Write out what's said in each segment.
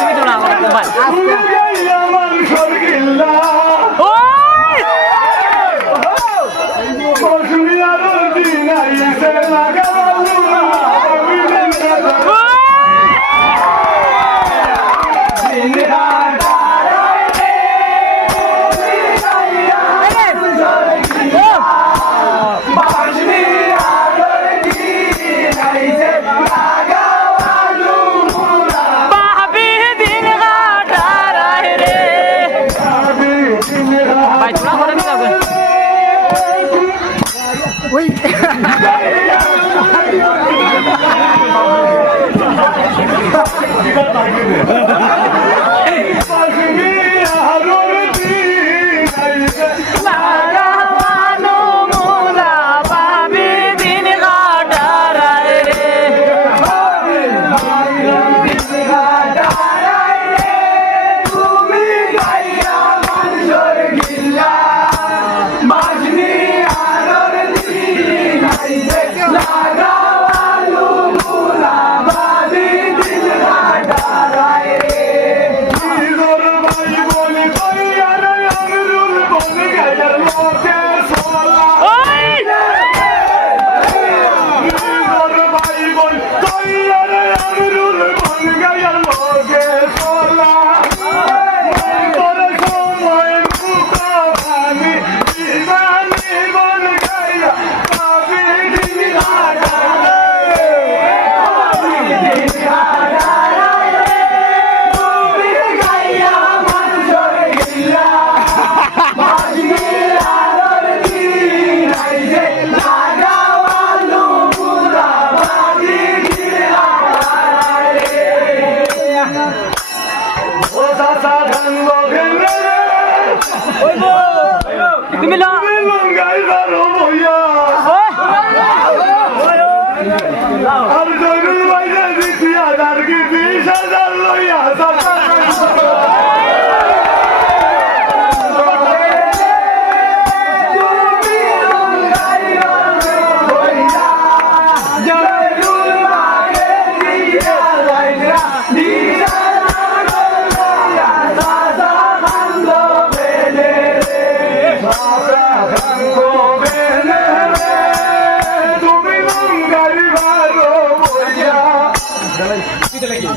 তুমি তো না আমার ভাই ভাষা ঢাঙ্গ ভেঙে তুমি লঙ্গাই ধরো ভইয়া আর জয়নুল ভাই দিচ্ছি হাজার কি বিশ হাজার লইয়া হাজার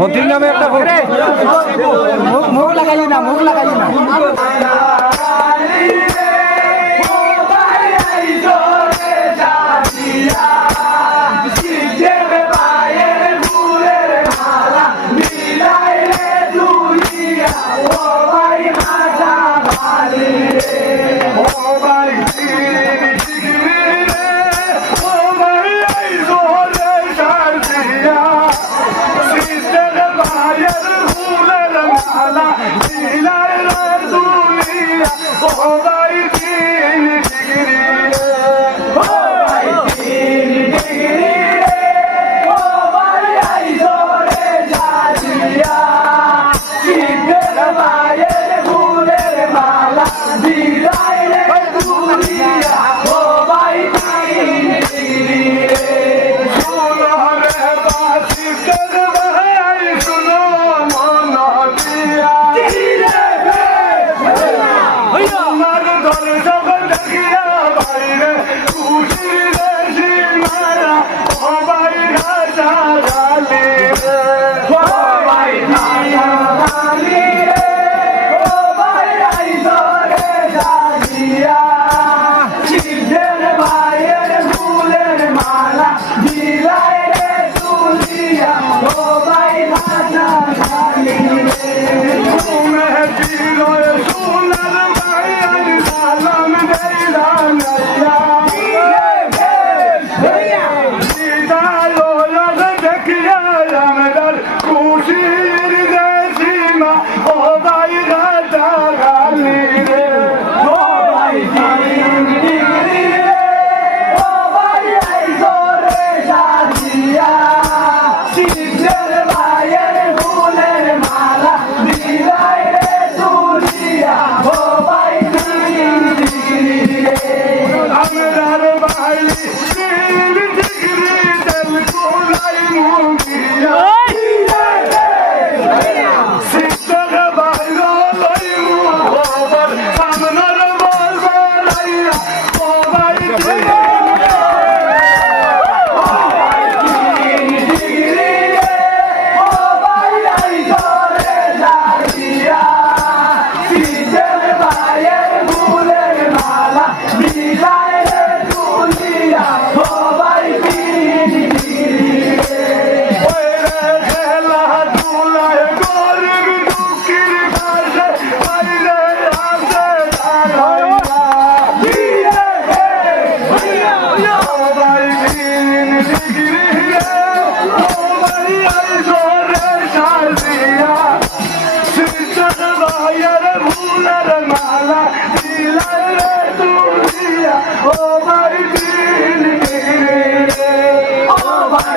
মন্ত্রীর নামে একটা ভোট। মুখ লাগাই না মুখ লাগাই না। Oh, my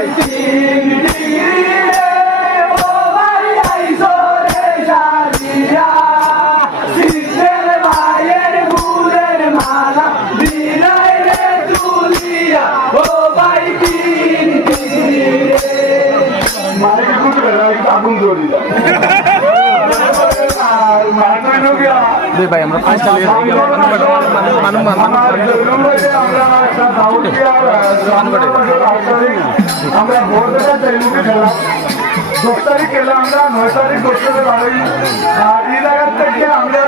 Vai! জি ভাই আমরা পাঁচটা নিয়ে মানুষ আমরা দশ তারিখ আমরা নয় তারিখ দশ তারিখ আর এই জায়গার থেকে আমরা